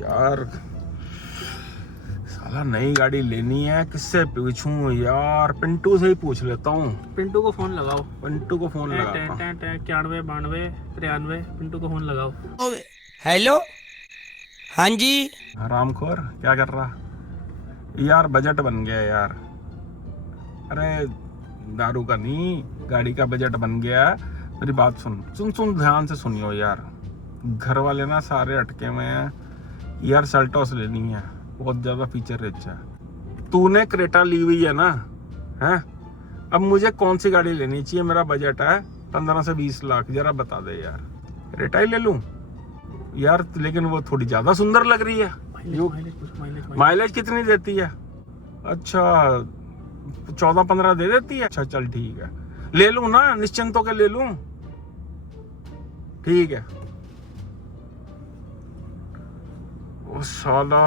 यार साला नई गाड़ी लेनी है, किससे पूछूं यार? पिंटू से ही पूछ लेता हूँ। पिंटू को फोन लगाओ। पिंटू को फोन लगाता हूँ। 91 92 93 पिंटू को फोन लगाओ। हेलो, हाँ जी। रामखोर क्या कर रहा? यार बजट बन गया यार। अरे दारू का नहीं, गाड़ी का बजट बन गया। मेरी बात सुन सुन सुन ध्यान से सुनियो यार। घर वाले ना सारे अटके में हैं यार। सेल्टॉस लेनी है, बहुत ज्यादा फीचर रिच है। तूने क्रेटा ली हुई है ना, हैं? अब मुझे कौन सी गाड़ी लेनी चाहिए? मेरा बजट है 15 से 20 लाख। जरा बता दे यार, क्रेटा ही ले लूं यार? लेकिन वो थोड़ी ज्यादा सुंदर लग रही है। माइलेज कितनी देती है? अच्छा 14-15 दे देती है। अच्छा चल ठीक है, ले लूं ना, निश्चिंतों के ले लूं। ठीक है। ओ साला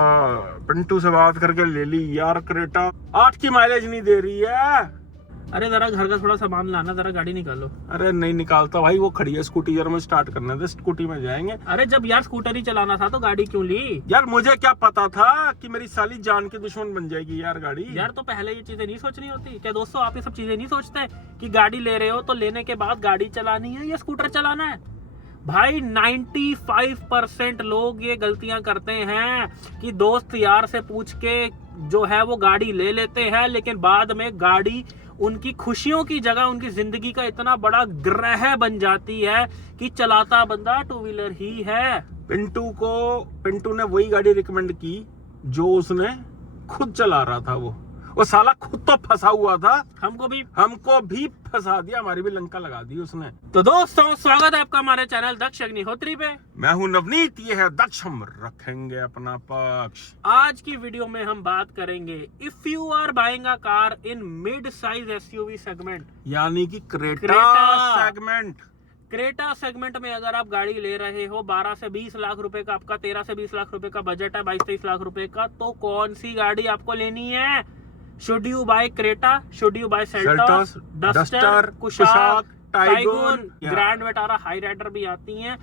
पिंटू से बात करके ले ली यार क्रेटा। 8 की माइलेज नहीं दे रही है। अरे जरा घर का थोड़ा सामान लाना, जरा गाड़ी निकालो। अरे नहीं निकालता भाई, वो खड़ी है स्कूटी। जरा में स्टार्ट करने दे, स्कूटी में जाएंगे। अरे जब यार स्कूटर ही चलाना था तो गाड़ी क्यों ली? यार मुझे क्या पता था कि मेरी साली जान की दुश्मन बन जाएगी यार गाड़ी। यार तो पहले ये चीजें नहीं सोचनी होती क्या दोस्तों? आप ये सब चीजें नहीं सोचते कि गाड़ी ले रहे हो तो लेने के बाद गाड़ी चलानी है या स्कूटर चलाना है? भाई 95% लोग ये गलतियां करते हैं कि दोस्त यार से पूछ के जो है वो गाड़ी ले लेते हैं, लेकिन बाद में गाड़ी उनकी खुशियों की जगह उनकी जिंदगी का इतना बड़ा ग्रह बन जाती है कि चलाता बंदा टू व्हीलर ही है। पिंटू ने वही गाड़ी रिकमेंड की जो उसने खुद चला रहा था। वो साला खुद तो फंसा हुआ था, हमको भी फंसा दिया, हमारी भी लंका लगा दी उसने। तो दोस्तों स्वागत है आपका हमारे चैनल दक्ष अग्निहोत्री पे। मैं हूं नवनीत, ये है दक्ष, हम रखेंगे अपना पक्ष। आज की वीडियो में हम बात करेंगे if you are buying a car in mid size SUV segment, यानी कि क्रेटा सेगमेंट। क्रेटा सेगमेंट में अगर आप गाड़ी ले रहे हो 12 से 20 लाख रुपए का, आपका 13 से 20 लाख रुपए का बजट है, 22-23 लाख रुपए का, तो कौन सी गाड़ी आपको लेनी है? Should you buy Creta, should you buy Seltos, Duster, Kushaq, Taigun, Grand Vitara, Hyryder भी आती हैं।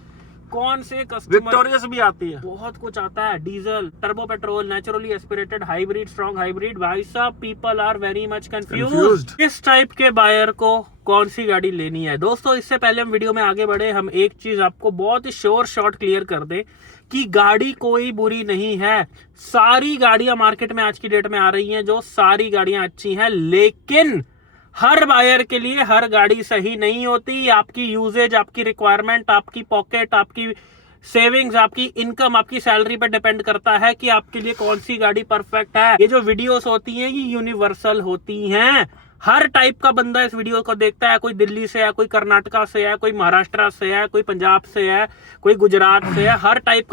कौन से कस्टमर, विक्टोरियस भी आती है, बहुत कुछ आता है। Diesel, turbo petrol, naturally aspirated, hybrid, strong hybrid. भाई साहब people are very much confused. इस टाइप के बायर को कौन सी गाड़ी लेनी है? दोस्तों इससे पहले हम वीडियो में आगे बढ़े, हम एक चीज आपको बहुत ही श्योर शॉर्ट क्लियर कर दे कि गाड़ी कोई बुरी नहीं है। सारी गाड़ियां मार्केट में आज की डेट में आ रही हैं, जो सारी गाड़ियां अच्छी हैं, लेकिन हर बायर के लिए हर गाड़ी सही नहीं होती। आपकी यूजेज, आपकी रिक्वायरमेंट, आपकी पॉकेट, आपकी सेविंग्स, आपकी इनकम, आपकी सैलरी पर डिपेंड करता है कि आपके लिए कौन सी गाड़ी परफेक्ट है। ये जो वीडियोस होती हैं ये यूनिवर्सल होती हैं। हर टाइप का बंदा इस वीडियो को देखता है। कोई दिल्ली से है, कोई कर्नाटका से है, कोई महाराष्ट्र से है, कोई पंजाब से है, कोई गुजरात से है। हर टाइप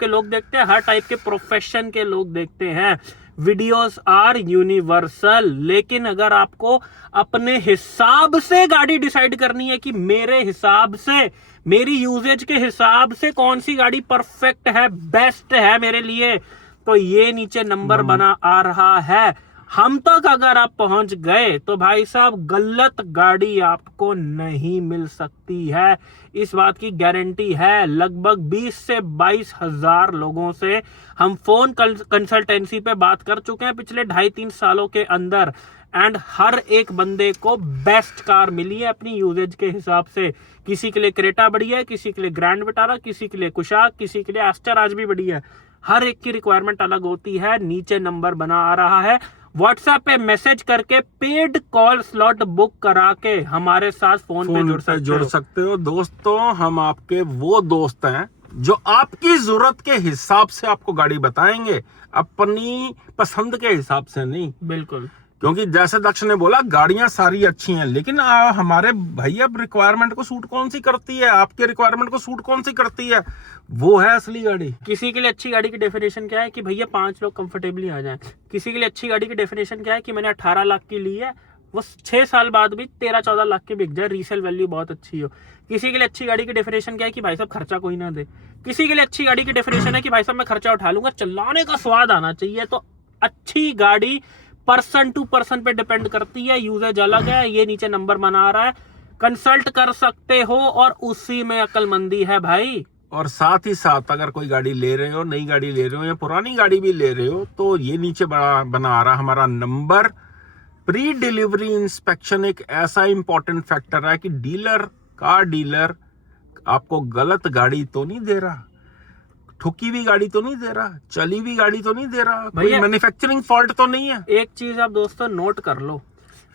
के लोग देखते हैं, हर टाइप के प्रोफेशन के लोग देखते हैं। Videos are universal. लेकिन अगर आपको अपने हिसाब से गाड़ी डिसाइड करनी है कि मेरे हिसाब से, मेरी यूजेज के हिसाब से कौन सी गाड़ी परफेक्ट है, बेस्ट है मेरे लिए, तो ये नीचे नंबर बना आ रहा है। हम तक अगर आप पहुंच गए तो भाई साहब गलत गाड़ी आपको नहीं मिल सकती है, इस बात की गारंटी है। लगभग 20 से 22 हजार लोगों से हम फोन कंसल्टेंसी पे बात कर चुके हैं पिछले 2.5-3 सालों के अंदर, एंड हर एक बंदे को बेस्ट कार मिली है अपनी यूजेज के हिसाब से। किसी के लिए क्रेटा बढ़िया है, किसी के लिए ग्रैंड विटारा, किसी के लिए कुशाक, किसी के लिए एस्टर आज भी बढ़िया है। हर एक की रिक्वायरमेंट अलग होती है। नीचे नंबर बना आ रहा है, व्हाट्सएप पे मैसेज करके पेड कॉल स्लॉट बुक करा के हमारे साथ फोन पे जुड़ सकते हो। दोस्तों हम आपके वो दोस्त हैं जो आपकी जरूरत के हिसाब से आपको गाड़ी बताएंगे, अपनी पसंद के हिसाब से नहीं। बिल्कुल, क्योंकि जैसे दक्ष ने बोला गाड़ियां सारी अच्छी हैं, लेकिन हमारे भैया रिक्वायरमेंट को सूट कौन सी करती है, आपके रिक्वायरमेंट को सूट कौन सी करती है, वो है असली गाड़ी। किसी के लिए अच्छी गाड़ी की डेफिनेशन क्या है कि भैया 5 लोग कंफर्टेबली आ जाएं। किसी के लिए अच्छी गाड़ी की डेफिनेशन क्या है कि मैंने 18 लाख की ली है, वो 6 साल बाद भी 13-14 लाख की बिक जाए, रीसेल वैल्यू बहुत अच्छी हो। किसी के लिए अच्छी गाड़ी की डेफिनेशन क्या है कि भाई साहब खर्चा कोई ना दे। किसी के लिए अच्छी गाड़ी की डेफिनेशन है कि भाई साहब मैं खर्चा उठा लूंगा, चलाने का स्वाद आना चाहिए। तो अच्छी गाड़ी पर्सन टू पर्सन पे डिपेंड करती है, यूजेज अलग है। ये नीचे नंबर बना रहा है, कंसल्ट कर सकते हो और उसी में अक्लमंदी है भाई। और साथ ही साथ अगर कोई गाड़ी ले रहे हो, नई गाड़ी ले रहे हो या पुरानी गाड़ी भी ले रहे हो, तो ये नीचे बना आ रहा हमारा नंबर। प्री डिलीवरी इंस्पेक्शन एक ऐसा इंपॉर्टेंट फैक्टर है कि कार डीलर आपको गलत गाड़ी तो नहीं दे रहा, ठुकी हुई गाड़ी तो नहीं दे रहा, चली हुई गाड़ी तो नहीं दे रहा, कोई मैन्युफैक्चरिंग फॉल्ट तो नहीं है। एक चीज आप दोस्तों नोट कर लो,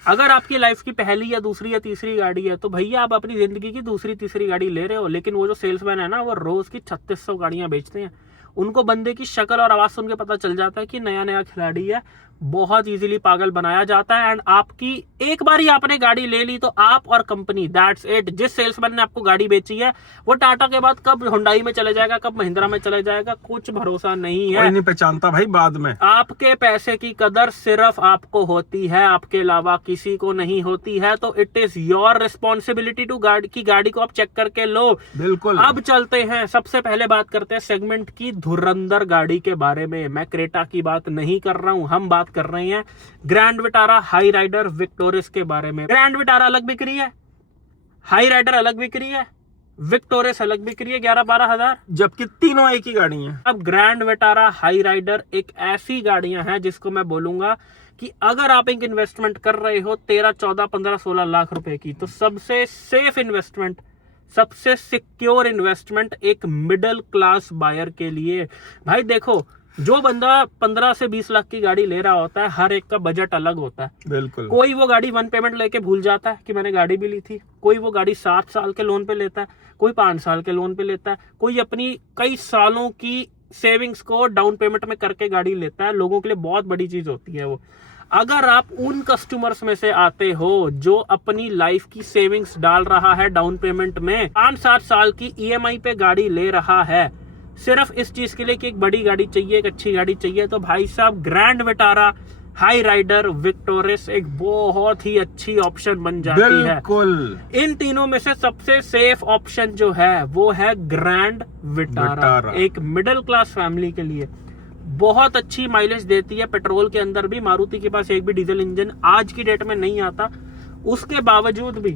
अगर आपकी लाइफ की पहली या दूसरी या तीसरी गाड़ी है तो भैया आप अपनी जिंदगी की दूसरी तीसरी गाड़ी ले रहे हो, लेकिन वो जो सेल्समैन है ना, वो रोज की 3600 गाड़ियां बेचते हैं। उनको बंदे की शक्ल और आवाज सुन के पता चल जाता है कि नया नया खिलाड़ी है, बहुत इजीली पागल बनाया जाता है। एंड आपकी एक बार ही आपने गाड़ी ले ली तो आप और कंपनी, दैट्स इट। जिस सेल्समैन ने आपको गाड़ी बेची है वो टाटा के बाद कब हुंडई में चले जाएगा, कब महिंद्रा में चले जाएगा, कुछ भरोसा नहीं है। कोई नहीं पहचानता भाई बाद में। आपके पैसे की कदर सिर्फ आपको होती है, आपके अलावा किसी को नहीं होती है। तो it is your responsibility to गाड़ी को आप चेक करके लो। बिल्कुल। अब चलते हैं, सबसे पहले बात करते हैं सेगमेंट की धुरंधर गाड़ी के बारे में। मैं क्रेटा की बात नहीं कर रहा हूं, हम बात कर रहे हैं Grand Vitara Hyryder Victoris के बारे में। ग्रैंड विटारा अलग बिक रही है, हाई राइडर अलग बिक रही है, विक्टोरिस अलग बिक रही है 11-12 हजार, जबकि तीनों एक ही गाड़ी हैं। अब ग्रैंड विटारा हाई राइडर एक ऐसी गाड़ियां हैं जिसको मैं बोलूंगा कि अगर आप एक इन्वेस्टमेंट कर रहे हो 13, 14, 15, 16 लाख रुपए की, तो सबसे सेफ इन्वेस्टमेंट, सबसे सिक्योर इन्वेस्टमेंट एक मिडिल क्लास बायर के लिए। भाई देखो, जो बंदा 15 से 20 लाख की गाड़ी ले रहा होता है, हर एक का बजट अलग होता है। बिल्कुल। कोई वो गाड़ी 1 पेमेंट लेके भूल जाता है कि मैंने गाड़ी भी ली थी, कोई वो गाड़ी 7 साल के लोन पे लेता है, कोई 5 साल के लोन पे लेता है, कोई अपनी कई सालों की सेविंग्स को डाउन पेमेंट में करके गाड़ी लेता है। लोगों के लिए बहुत बड़ी चीज होती है वो। अगर आप उन कस्टमर्स में से आते हो जो अपनी लाइफ की सेविंग्स डाल रहा है डाउन पेमेंट में, 5-7 साल की EMI पे गाड़ी ले रहा है सिर्फ इस चीज के लिए कि एक बड़ी गाड़ी चाहिए, एक अच्छी गाड़ी चाहिए, तो भाई साहब Grand Vitara Hyryder Victoris एक बहुत ही अच्छी ऑप्शन बन जाती है। बिल्कुल। इन तीनों में से सबसे सेफ ऑप्शन जो है वो है ग्रैंड विटारा। एक मिडिल क्लास फैमिली के लिए बहुत अच्छी माइलेज देती है। पेट्रोल के अंदर भी मारुति के पास एक भी डीजल इंजन आज की डेट में नहीं आता, उसके बावजूद भी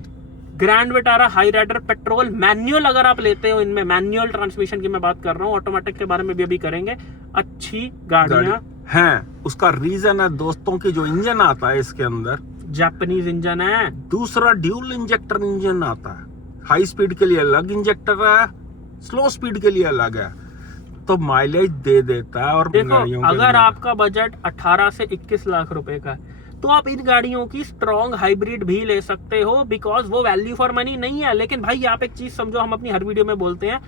Grand Vitara Hyryder petrol manual अगर आप लेते हो, इनमें मैनुअल ट्रांसमिशन की मैं बात कर रहा हूँ, ऑटोमेटिक के बारे में भी अभी करेंगे, अच्छी गाड़ियां हैं। उसका रीजन है दोस्तों की जो इंजन आता है इसके अंदर जापानीज इंजन है, दूसरा ड्यूल इंजेक्टर इंजन आता है। हाई स्पीड के लिए अलग इंजेक्टर है, स्लो स्पीड के लिए अलग है, तो माइलेज दे देता है। और देखो, अगर आपका बजट 18 से 21 लाख रुपए का है तो आप इन गाड़ियों की स्ट्रॉन्ग हाइब्रिड भी ले सकते हो, बिकॉज वो वैल्यू फॉर मनी नहीं है। लेकिन भाई आप एक चीज समझो, हम अपनी हर वीडियो में बोलते हैं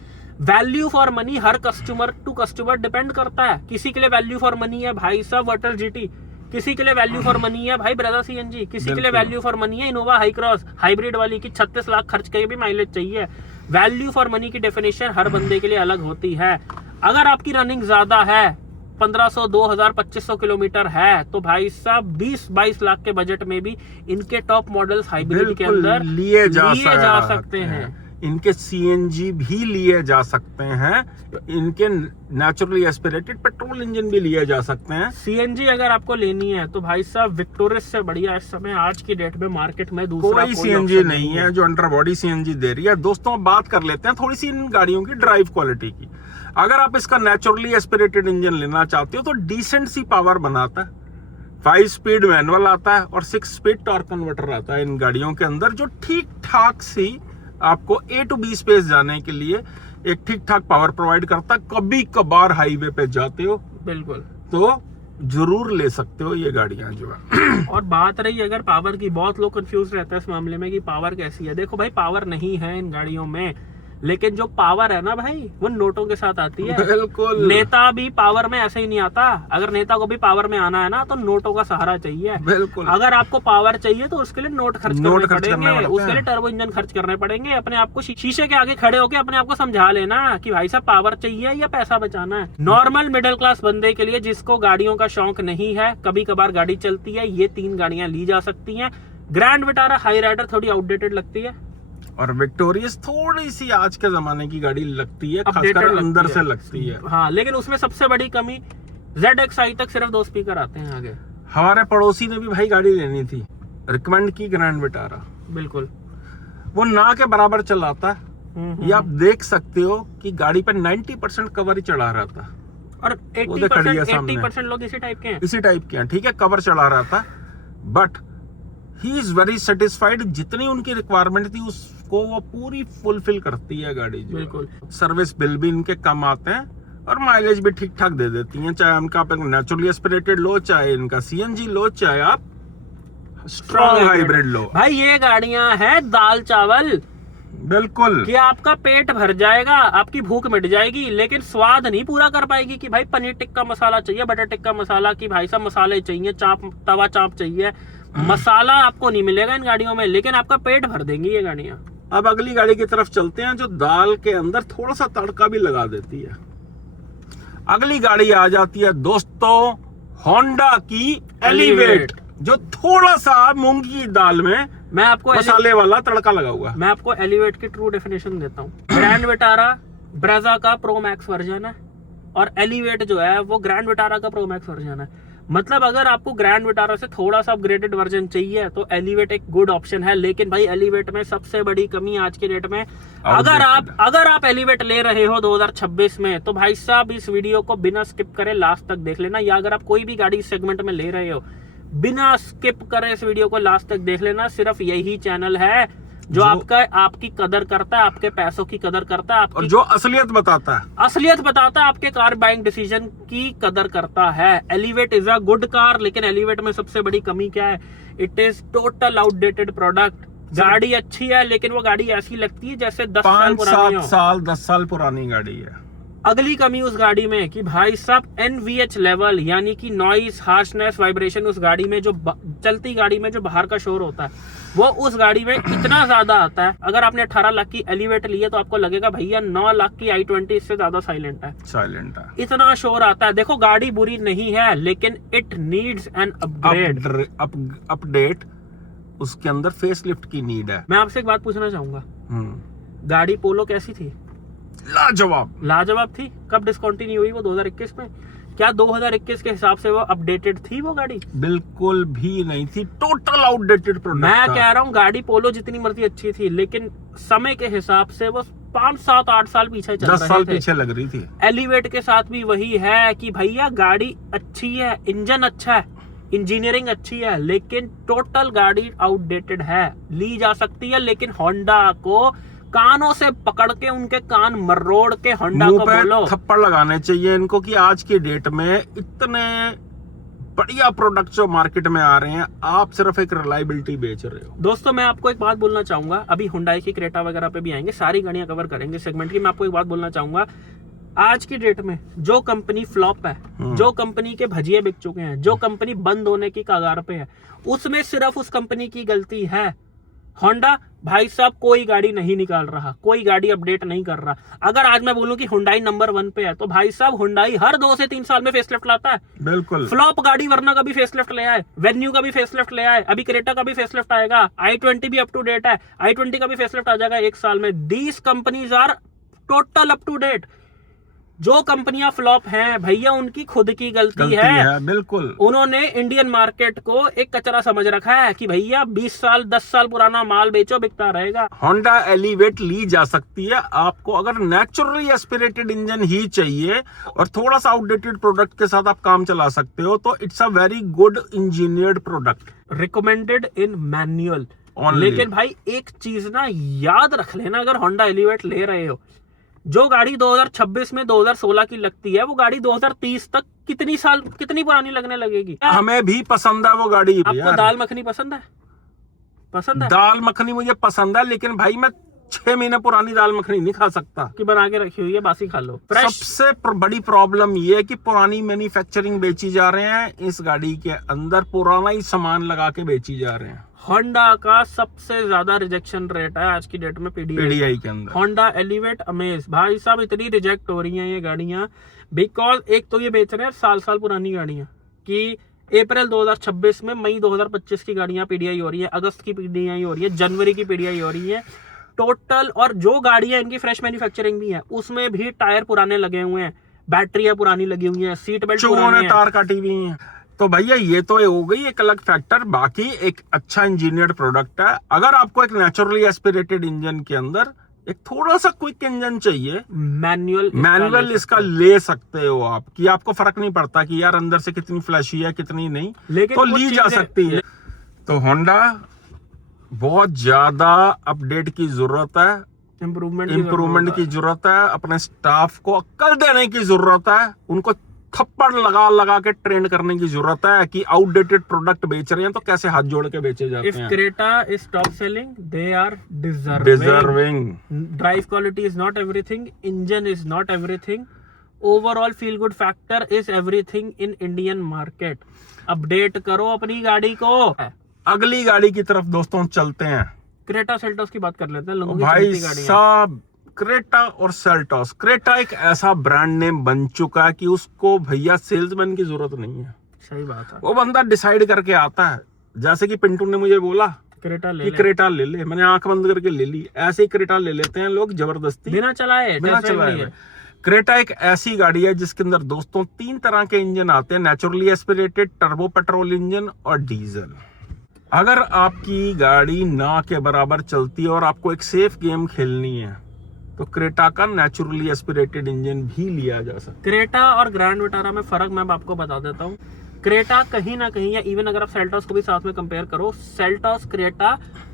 वैल्यू फॉर मनी हर कस्टमर टू कस्टमर डिपेंड करता है। किसी के लिए वैल्यू फॉर मनी है भाई साहब वाटर GT, किसी के लिए वैल्यू फॉर मनी है भाई ब्रदर CNG, किसी के लिए वैल्यू फॉर मनी है इनोवा हाई क्रॉस हाइब्रिड वाली की 36 लाख खर्च के भी माइलेज चाहिए। वैल्यू फॉर मनी की डेफिनेशन हर बंदे के लिए अलग होती है। अगर आपकी रनिंग ज्यादा है, 1500, 2000, 2500 किलोमीटर है, तो भाई साहब 20-22 लाख के बजट में भी इनके टॉप मॉडल्स हाइब्रिड के अंदर लिए जा सकते हैं। इनके CNG भी लिए जा सकते हैं, इनके नेचुरली एस्पिरेटेड पेट्रोल इंजन भी लिए जा सकते हैं। CNG अगर आपको लेनी है तो भाई साहब विक्टोरिस से बढ़िया इस समय आज की डेट में मार्केट में दूसरा कोई CNG नहीं है जो अंडर बॉडी CNG दे रही है। दोस्तों अब बात कर लेते हैं थोड़ी सी इन गाड़ियों की ड्राइव क्वालिटी की। अगर आप इसका नेचुरली एस्पिरेटेड इंजन लेना चाहते हो तो डिसेंट सी पावर बनाता है, 5 स्पीड मैनुअल आता है और 6 स्पीड टॉर्क कन्वर्टर आता है इन गाड़ियों के अंदर, जो ठीक ठाक सी आपको A to B स्पेस जाने के लिए एक ठीक ठाक पावर प्रोवाइड करता है। कभी कभार हाईवे पे जाते हो बिल्कुल तो जरूर ले सकते हो ये गाड़ियां जो है। और बात रही अगर पावर की, बहुत लोग कंफ्यूज रहते हैं इस मामले में कि पावर कैसी है। देखो भाई, पावर नहीं है इन गाड़ियों में, लेकिन जो पावर है ना भाई वो नोटों के साथ आती है। बिल्कुल। नेता भी पावर में ऐसे ही नहीं आता। अगर नेता को भी पावर में आना है ना तो नोटों का सहारा चाहिए। बिल्कुल। अगर आपको पावर चाहिए तो उसके लिए नोट खर्च करने पड़ेंगे, उसके लिए टर्बो इंजन खर्च करने पड़ेंगे। अपने आप को शीशे के आगे खड़े होकर अपने आप को समझा लेना कि भाई साहब पावर चाहिए या पैसा बचाना है। नॉर्मल मिडिल क्लास बंदे के लिए जिसको गाड़ियों का शौक नहीं है, कभी कभार गाड़ी चलती है, ये 3 गाड़ियां ली जा सकती हैं। ग्रैंड विटारा हाई राइडर थोड़ी आउटडेटेड लगती है और विक्टोरियस थोड़ी सी आज के जमाने की गाड़ी लगती है, खासकर अंदर से लगती है। हाँ, लेकिन उसमें सबसे बड़ी कमी ZXi तक सिर्फ 2 स्पीकर आते हैं आगे। हमारे पड़ोसी ने भी भाई गाड़ी लेनी थी, रिकमेंड की ग्रैंड विटारा। बिल्कुल। वो ना के बराबर चलाता है ये आप देख सकते हो कि गाड़ी पे 90% कवर ही चढ़ा रहा था, और वो तो खड़ी है सामने। 80% लोग इसी टाइप के हैं। इसी टाइप के हैं, ठीक है, कवर चढ़ा रहा था, but he is very satisfied. जितनी उनकी रिक्वायरमेंट थी उसको वो पूरी फुलफिल करती है गाड़ी जो। बिल्कुल। सर्विस बिल भी इनके कम आते हैं और माइलेज भी ठीक ठाक दे देती हैं, चाहे उनका आप नेचुरली एस्पिरेटेड लो, चाहे इनका सीएनजी लो, चाहे आप स्ट्रॉन्ग हाइब्रिड लो। भाई ये गाड़ियां हैं दाल चावल, बिल्कुल, कि आपका पेट भर जाएगा, आपकी भूख मिट जाएगी, लेकिन स्वाद नहीं पूरा कर पाएगी। कि भाई पनीर टिक्का मसाला चाहिए, बटर टिक्का मसाला, कि भाई साहब मसाले चाहिए, चाप तवा चाप चाहिए, मसाला आपको नहीं मिलेगा इन गाड़ियों में, लेकिन आपका पेट भर देंगी ये गाड़ियां। अब अगली गाड़ी की तरफ चलते हैं जो दाल के अंदर थोड़ा सा तड़का भी लगा देती है। अगली गाड़ी आ जाती है दोस्तों होंडा की एलिवेट, जो थोड़ा सा मूंग की दाल में मैं आपको मसाले वाला तड़का लगा हुआ। मैं आपको एलिवेट की ट्रू डेफिनेशन देता हूँ। ग्रैंड विटारा ब्रेजा का प्रो मैक्स वर्जन है, और एलिवेट जो है वो ग्रैंड विटारा का प्रो मैक्स वर्जन है। मतलब अगर आपको ग्रैंड विटारा से थोड़ा सा अपग्रेडेड वर्जन चाहिए तो एलिवेट एक गुड ऑप्शन है। लेकिन भाई एलिवेट में सबसे बड़ी कमी आज के डेट में, अगर आप एलिवेट ले रहे हो 2026 में, तो भाई साहब इस वीडियो को बिना स्किप करे लास्ट तक देख लेना। या अगर आप कोई भी गाड़ी इस सेगमेंट में ले रहे हो, बिना स्किप करे इस वीडियो को लास्ट तक देख लेना। सिर्फ यही चैनल है जो आपकी कदर करता है, आपके पैसों की कदर करता है, और जो असलियत बताता है, आपके कार बाइंग डिसीजन की कदर करता है। Elevate is a good car, लेकिन एलिवेट में सबसे बड़ी कमी क्या है? It is total outdated product. गाड़ी अच्छी है, लेकिन वो गाड़ी ऐसी लगती है जैसे 10 साल पुरानी हो। 10 साल पुरानी गाड़ी है। अगली कमी उस गाड़ी में कि भाई साहब NVH लेवल, यानी कि नॉइस, हार्शनेस, वाइब्रेशन उस गाड़ी में, जो चलती गाड़ी में जो बाहर का शोर होता है, वो उस गाड़ी में इतना ज्यादा आता है। अगर आपने 18 लाख की एलिवेट ली है तो आपको लगेगा भैया 9 लाख की i20 इससे ज्यादा साइलेंट है। इतना शोर आता है। देखो गाड़ी बुरी नहीं है, लेकिन इट नीड्स एन अपडेट। उसके अंदर फेसलिफ्ट की नीड है। मैं आपसे एक बात पूछना चाहूंगा, गाड़ी पोलो कैसी थी? लाजवाब थी। कब डिस्कंटिन्यू हुई वो? 2021 में। क्या 2021 के हिसाब से वो अपडेटेड थी वो गाड़ी? बिल्कुल भी नहीं थी, टोटल आउटडेटेड प्रोडक्ट। मैं कह रहा हूँ गाड़ी पोलो जितनी मर्जी अच्छी थी, लेकिन समय के हिसाब से वो 5, 7, 8 साल पीछे चल रहे थे। 10 साल पीछे लग रही थी। एलिवेट के साथ भी वही है कि भैया गाड़ी अच्छी है, इंजन अच्छा है, इंजीनियरिंग अच्छी है, लेकिन टोटल गाड़ी आउटडेटेड है। ली जा सकती है, लेकिन होंडा को कानों से पकड़ के, उनके कान मरोड़ के होंडा को बोलो, थप्पड़ लगाने चाहिए इनको कि आज की डेट में इतने बढ़िया प्रोडक्ट जो मार्केट में आ रहे हैं, आप सिर्फ एक रिलायबिलिटी बेच रहे हो। दोस्तों मैं आपको एक बात बोलना चाहूंगा, अभी हुंडई की क्रेटा वगैरह पे भी आएंगे, सारी गाड़ियां कवर करेंगे सेगमेंट की। मैं आपको एक बात बोलना चाहूंगा, आज की डेट में जो कंपनी फ्लॉप है, जो कंपनी के भजिए बिक चुके हैं, जो कंपनी बंद होने की कगार पे है, उसमें सिर्फ उस कंपनी की गलती है। होंडा भाई साहब कोई गाड़ी नहीं निकाल रहा, कोई गाड़ी अपडेट नहीं कर रहा। अगर आज मैं बोलूं कि हुंडई नंबर 1 पे है, तो भाई साहब हुंडई हर 2 से 3 साल में फेसलिफ्ट लाता है। बिल्कुल। फ्लॉप गाड़ी वर्ना का भी फेसलिफ्ट ले आए, वेन्यू का भी फेसलिफ्ट ले आए, अभी क्रेटा का भी फेसलिफ्ट आएगा, i20 भी अप टू डेट है, i20 का भी फेसलिफ्ट आ जाएगा 1 साल में। These companies are total up to date. जो कंपनियां फ्लॉप हैं भैया, उनकी खुद की गलती है। बिल्कुल। उन्होंने इंडियन मार्केट को एक कचरा समझ रखा है कि भैया 20 साल 10 साल पुराना माल बेचो, बिकता रहेगा। होंडा एलिवेट ली जा सकती है आपको, अगर नेचुरली एस्पिरेटेड इंजन ही चाहिए और थोड़ा सा आउटडेटेड प्रोडक्ट के साथ आप काम चला सकते हो, तो it's a very good engineered product, recommended in manual. लेकिन भाई एक चीज ना याद रख लेना, अगर होंडा एलिवेट ले रहे हो, जो गाड़ी 2026 में 2016 की लगती है, वो गाड़ी 2030 तक कितनी पुरानी लगने लगेगी। हमें भी पसंद है वो गाड़ी। आपको दाल मखनी पसंद है? पसंद है दाल मखनी, मुझे पसंद है, लेकिन भाई मैं 6 महीने पुरानी दाल मखनी नहीं खा सकता कि बना के रखी हुई है, बासी खा लो। सबसे बड़ी प्रॉब्लम ये है कि पुरानी मैन्युफैक्चरिंग बेची जा रहे हैं, इस गाड़ी के अंदर पुराना ही सामान लगा के बेची जा रहे हैं। होंडा का सबसे ज्यादा रिजेक्शन रेट है आज की डेट में पीडीआई के अंदर। होंडा एलिवेट, अमेज, भाई साहब इतनी रिजेक्ट हो रही हैं ये गाड़ियां, बिकॉज एक तो ये बेच रहे हैं साल पुरानी गाड़ियां, कि अप्रैल 2026 में मई 2025 की गाड़ियां पीडीआई हो रही है, अगस्त की पीडीआई हो रही है, जनवरी की पीडीआई हो रही है टोटल। और जो गाड़ियां इनकी फ्रेश मैन्युफैक्चरिंग भी है, उसमें भी टायर पुराने लगे हुए हैं, बैटरियां पुरानी लगी हुई है, सीट बेल्ट पुराने हैं, तार काटी हुई है। तो भैया ये तो हो गई एक अलग फैक्टर, बाकी एक अच्छा इंजीनियर्ड प्रोडक्ट है। अगर आपको एक नेचुरली एस्पिरेटेड इंजन के अंदर एक थोड़ा सा क्विक इंजन चाहिए, मैनुअल इसका ले सकते हो आप, कि आपको फर्क नहीं पड़ता कि यार अंदर से कितनी फ्लैशी है कितनी नहीं, लेकिन तो ली जा सकती है। तो होंडा बहुत ज्यादा अपडेट की जरूरत है, इम्प्रूवमेंट की जरूरत है, अपने स्टाफ को अक्ल देने की जरूरत है, उनको थप्पड़ लगा लगा के ट्रेंड करने की जरूरत है कि आउटडेटेड प्रोडक्ट बेच रहे हैं तो कैसे हाथ जोड़ के बेचे जाते हैं। If Creta is top selling, they are deserving. Drive quality is not everything, engine is not everything, overall feel good factor is everything in Indian market. Update करो अपनी गाड़ी को। अगली गाड़ी की तरफ दोस्तों चलते हैं। क्रेटा सेल्टोस की बात कर लेते हैं। लोगों की भाई चलती गाड़ियां। साहब, क्रेटा और सेल्टोस। क्रेटा एक ऐसा ब्रांड नेम बन चुका है कि उसको भैया सेल्समैन की जरूरत नहीं है। सही बात है। वो बंदा डिसाइड करके आता है। जैसे कि पिंटू ने मुझे बोला क्रेटा ले कि क्रेटा ले ले, मैंने आंख बंद करके ले ली। ऐसे ही क्रेटा ले लेते हैं लोग जबरदस्ती, बिना चलाए। क्रेटा एक ऐसी गाड़ी है जिसके अंदर दोस्तों 3 तरह के इंजन आते हैं, naturally aspirated, turbo petrol engine और डीजल। अगर आपकी गाड़ी ना के बराबर चलती है और आपको एक सेफ गेम खेलनी है तो क्रेटा का नेचुरली एस्पिरेटेड इंजन भी लिया जा सकता है। क्रेटा और ग्रैंड विटारा में फर्क मैं आपको बता देता हूँ। क्रेटा कहीं ना कहीं, या इवन अगर आप सेल्टोस को भी साथ में कंपेयर करो, Seltos Creta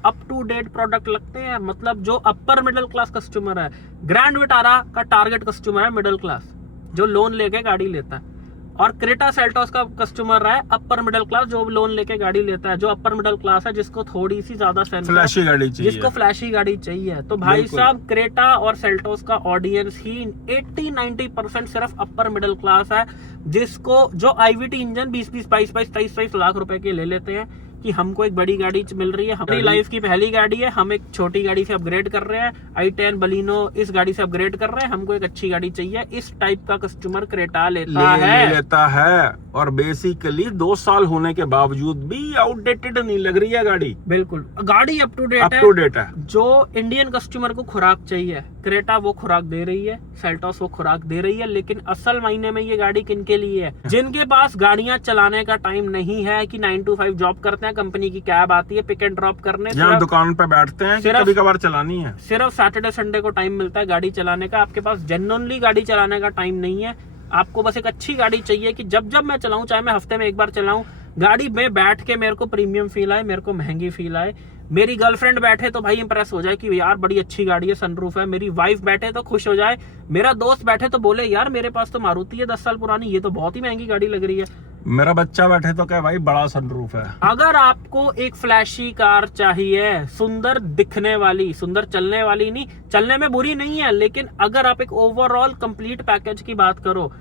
up to date product लगते हैं, मतलब जो अपर मिडिल क्लास कस्टमर है। ग्रैंड विटारा का टारगेट कस्टमर है मिडिल क्लास, जो लोन लेके गाड़ी लेता है, और क्रेटा सेल्टोस का कस्टमर है अपर मिडिल क्लास, जो लोन लेके गाड़ी लेता है, जो अपर मिडिल क्लास है, जिसको थोड़ी सी ज्यादा फ्लैशी गाड़ी चाहिए, जिसको फ्लैशी गाड़ी चाहिए। तो भाई साहब, क्रेटा और सेल्टोस का ऑडियंस ही 80-90% सिर्फ अपर मिडिल क्लास है, जिसको जो आईवीटी इंजन 20-20, 22-22, 23-23 लाख रुपए के ले लेते हैं कि हमको एक बड़ी गाड़ी मिल रही है, हमारी लाइफ की पहली गाड़ी है, हम एक छोटी गाड़ी से अपग्रेड कर रहे हैं, i10 बलिनो इस गाड़ी से अपग्रेड कर रहे हैं, हमको एक अच्छी गाड़ी चाहिए। इस टाइप का कस्टमर क्रेटा लेता है। और बेसिकली 2 साल होने के बावजूद भी आउटडेटेड नहीं लग रही है गाड़ी। बिल्कुल, गाड़ी अप टू डेट है। जो इंडियन कस्टमर को खुराक चाहिए, क्रेटा वो खुराक दे रही है, सेल्टोस वो खुराक दे रही है। लेकिन असल मायने में ये गाड़ी किनके लिए है? जिनके पास गाड़ियां चलाने का टाइम नहीं है, कि 9 to 5 जॉब करते हैं, कंपनी की कैब आती है पिक एंड ड्रॉप करने, या दुकान पे बैठते हैं, कभी कभार चलानी है, सिर्फ सैटरडे संडे को टाइम मिलता है गाड़ी चलाने का। आपके पास जेन्युइनली गाड़ी चलाने का टाइम नहीं है, आपको बस एक अच्छी गाड़ी चाहिए कि जब जब मैं चलाऊं, चाहे मैं हफ्ते में एक बार चलाऊं, गाड़ी में बैठ के मेरे को प्रीमियम फील आए, मेरे को महंगी फील आए। मेरी गर्लफ्रेंड बैठे तो भाई इंप्रेस हो जाए कि यार बड़ी अच्छी गाड़ी है, सनरूफ है। मेरी वाइफ बैठे तो खुश हो जाए। मेरा दोस्त बैठे तो बोले यार मेरे पास तो मारुति है 10 साल पुरानी, ये तो बहुत ही महंगी गाड़ी लग रही है। मेरा बच्चा बैठे तो क्या भाई बड़ा सनरूफ है। अगर आपको एक फ्लैशी कार चाहिए, सुंदर दिखने वाली, सुंदर चलने वाली नहीं, चलने में बुरी नहीं है, लेकिन अगर आप एक ओवरऑल कंप्लीट पैकेज की बात करो,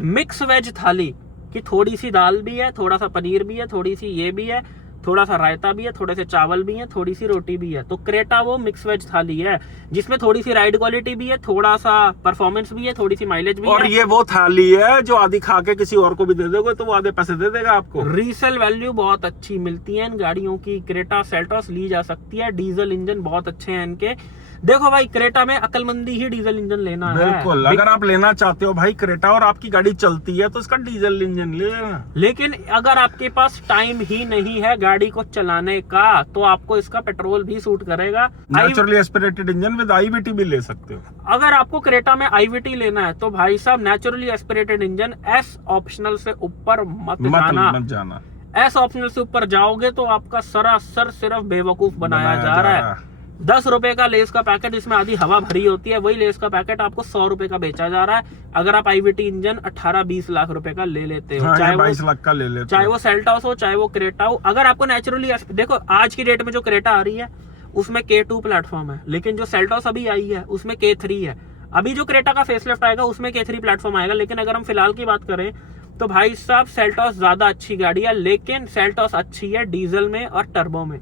मिक्स वेज थाली कि थोड़ी सी दाल भी है, थोड़ा सा पनीर भी है, थोड़ी सी ये भी है, थोड़ा सा रायता भी है, थोड़े से चावल भी है, थोड़ी सी रोटी भी है, तो क्रेटा वो मिक्स वेज थाली है जिसमें थोड़ी सी राइड क्वालिटी भी है, थोड़ा सा परफॉर्मेंस भी है, थोड़ी सी माइलेज भी है। और ये वो थाली है जो आधी खा के किसी और को भी दे दोगे तो वो आधे पैसे दे देगा आपको। रीसेल वैल्यू बहुत अच्छी मिलती है इन गाड़ियों की। क्रेटा सेल्टोस ली जा सकती है, डीजल इंजन बहुत अच्छे हैं इनके। देखो भाई, क्रेटा में अकलमंदी ही डीजल इंजन लेना है। बिल्कुल, अगर आप लेना चाहते हो भाई क्रेटा और आपकी गाड़ी चलती है तो इसका डीजल इंजन ले लेना। लेकिन अगर आपके पास टाइम ही नहीं है गाड़ी को चलाने का, तो आपको इसका पेट्रोल भी सूट करेगा। Naturally aspirated engine with IVT भी ले सकते हो। अगर आपको क्रेटा में आईवीटी लेना है तो भाई साहब, naturally aspirated engine S optional से ऊपर मत जाना। एस ऑप्शनल से ऊपर जाओगे तो आपका सरासर सिर्फ बेवकूफ बनाया जा रहा है। 10 रुपए का लेस का पैकेट, जिसमें आधी हवा भरी होती है, वही लेस का पैकेट आपको 100 रुपए का बेचा जा रहा है। अगर आप आईवीटी इंजन 18-20 लाख रुपए का ले लेते हो, चाहे 22 लाख का ले लेते हो, चाहे वो सेल्टोस हो, चाहे वो क्रेटा हो। अगर आपको नेचुरली, देखो आज की डेट में जो क्रेटा आ रही है उसमें K2 प्लेटफॉर्म है, लेकिन जो सेल्टोस अभी आई है उसमें K3 है। अभी जो क्रेटा का फेसलिफ्ट आएगा उसमें K3 प्लेटफॉर्म आएगा। लेकिन अगर हम फिलहाल की बात करें तो भाई साहब, सेल्टोस ज्यादा अच्छी गाड़ी है, लेकिन सेल्टोस अच्छी है डीजल में और टर्बो में।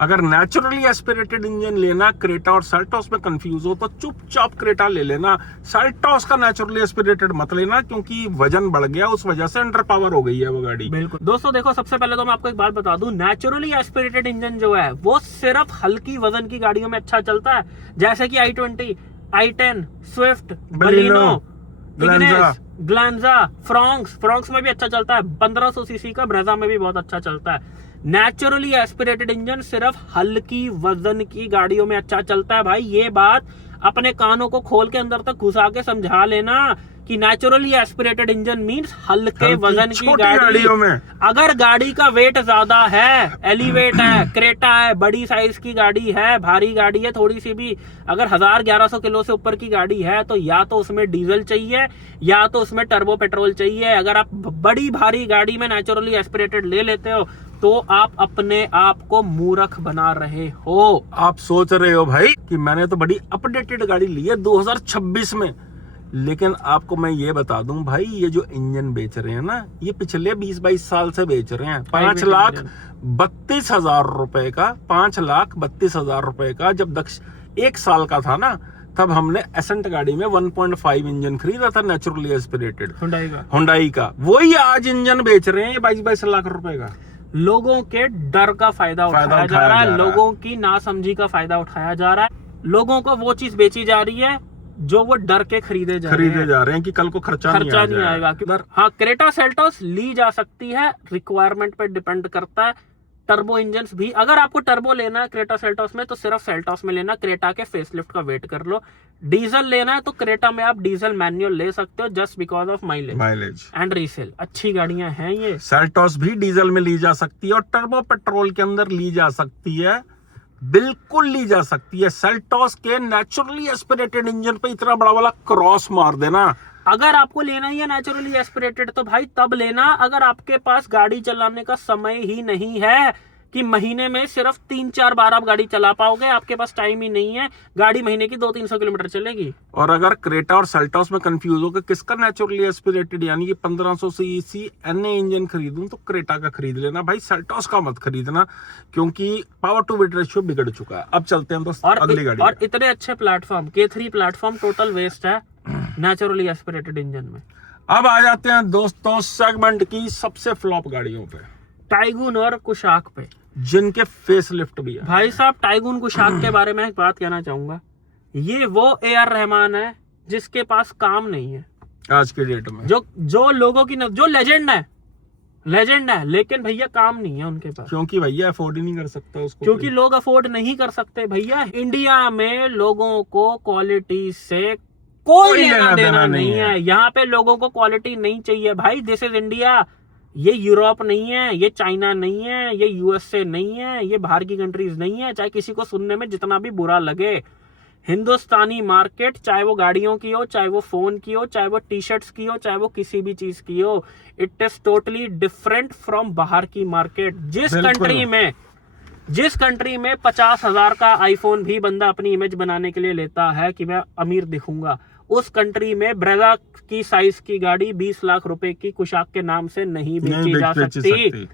अगर नेचुरली एस्पिरेटेड इंजन लेना, क्रेटा और सेल्टोस में कंफ्यूज हो तो चुपचाप क्रेटा ले लेना। सेल्टोस का नेचुरली एस्पिरेटेड मत लेना, क्योंकि वजन बढ़ गया, उस वजह से अंडर पावर हो गई है वो गाड़ी। बिल्कुल दोस्तों, देखो सबसे पहले तो मैं आपको एक बात बता दूं, नेचुरली एस्पिरेटेड इंजन जो है वो सिर्फ हल्की वजन की गाड़ियों में अच्छा चलता है, जैसे कि i20, i10, Swift, Baleno, Glanza, Fronx में भी अच्छा चलता है। 1500 सीसी का ब्रेजा में भी बहुत अच्छा चलता है। नेचुरली एस्पिरेटेड इंजन सिर्फ हल्की वजन की गाड़ियों में अच्छा चलता है भाई। ये बात अपने कानों को खोल के अंदर तक घुसा के समझा लेना कि नेचुरली एस्पिरेटेड इंजन मींस हल्के वजन की छोटी गाड़ी। गाड़ियों में अगर गाड़ी का वेट ज्यादा है, एलिवेट है, क्रेटा है, बड़ी साइज की गाड़ी है, भारी गाड़ी है थोड़ी सी भी, अगर 1000-1100 किलो से ऊपर की गाड़ी है तो या तो उसमें डीजल चाहिए या तो उसमें टर्बो पेट्रोल चाहिए। अगर आप बड़ी भारी गाड़ी में नेचुरली एस्पिरेटेड ले लेते हो तो आप अपने आप को मूर्ख बना रहे हो। आप सोच रहे हो भाई कि मैंने तो बड़ी अपडेटेड गाड़ी ली है 2026 में, लेकिन आपको मैं ये बता दूं भाई, ये जो इंजन बेच रहे हैं ना, ये पिछले 20-22 साल से बेच रहे हैं। 5,32,000 रुपए का, 5,32,000 रुपए का जब एक साल का था ना, तब हमने एसेंट गाड़ी में 1.5 इंजन खरीदा था नेचुरली एस्पिरेटेड हुंडई का। वही आज इंजन बेच रहे हैं 22-22 लाख रुपए का। लोगों के डर का फायदा उठाया जा रहा है, लोगों की नासमझी का फायदा उठाया जा रहा है, लोगों को वो चीज बेची जा रही है जो वो डर के खरीदे जा रहे हैं कि कल को खर्चा नहीं आएगा। हाँ, क्रेटा सेल्टोस ली जा सकती है, रिक्वायरमेंट पे डिपेंड करता है। टर्बो इंजन भी, अगर आपको टर्बो लेना है क्रेटा सेल्टोस में तो सिर्फ सेल्टोस में लेना, क्रेटा के फेसलिफ्ट का वेट कर लो। डीजल लेना है तो क्रेटा में आप डीजल मैनुअल ले सकते हो just because of mileage and resale. अच्छी गाड़ियां हैं ये। सेल्टोस भी डीजल में ली जा सकती है और टर्बो पेट्रोल के अंदर ली जा सकती है, बिल्कुल ली जा सकती है। सेल्टोस के नेचुरली एस्पिरेटेड इंजन पे इतना बड़ा वाला क्रॉस मार देना। अगर आपको लेना ही है नेचुरली एस्पिरेटेड तो भाई तब लेना अगर आपके पास गाड़ी चलाने का समय ही नहीं है कि महीने में सिर्फ 3-4 बार आप गाड़ी चला पाओगे, आपके पास टाइम ही नहीं है, गाड़ी महीने की 200-300 किलोमीटर चलेगी। और अगर क्रेटा और सेल्टोस में कंफ्यूज हो कि किसका नेचुरली एस्पिरेटेड यानी कि 1500 सीसी एनए इंजन खरीदूं तो क्रेटा का खरीद लेना भाई, सेल्टोस का मत खरीदना, क्योंकि पावर टू वेट रेशियो बिगड़ चुका है। अब चलते हैं दोस्तों अगली गाड़ी। और इतने अच्छे platform K3 platform total waste है नेचुरली एस्पिरेटेड इंजन में। अब आ जाते हैं दोस्तों सेगमेंट की सबसे फ्लॉप गाड़ियों पे, टाइगून और कुशाक पे, जिनके फेस लिफ्ट भी है। भाई साहब टाइगून कुशाक के बारे में एक बात कहना चाहूंगा, ये वो AR रहमान है जिसके पास काम नहीं है आज के डेट में, जो लोगों की जो लेजेंड है लेकिन भैया काम नहीं है उनके पास, क्योंकि भैया अफोर्ड ही नहीं कर सकता उसको, क्योंकि लोग अफोर्ड नहीं कर सकते भैया। इंडिया में लोगों को क्वालिटी से कोई लेना देना नहीं है। यहाँ पे लोगों को क्वालिटी नहीं चाहिए भाई। दिस इज इंडिया, ये यूरोप नहीं है, ये चाइना नहीं है, ये USA नहीं है, ये बाहर की कंट्रीज नहीं है, चाहे किसी को सुनने में जितना भी बुरा लगे। हिंदुस्तानी मार्केट, चाहे वो गाड़ियों की हो, चाहे वो फोन की हो, चाहे वो टी-शर्ट्स की हो, चाहे वो किसी भी चीज की हो, it is totally different from बाहर की मार्केट। जिस कंट्री में 50,000 का आईफोन भी बंदा अपनी इमेज बनाने के लिए लेता है कि मैं अमीर दिखूंगा, उस कंट्री में ब्रेजा की साइज की गाड़ी 20 लाख रुपए की कुशाक के नाम से नहीं बेची जा सकती।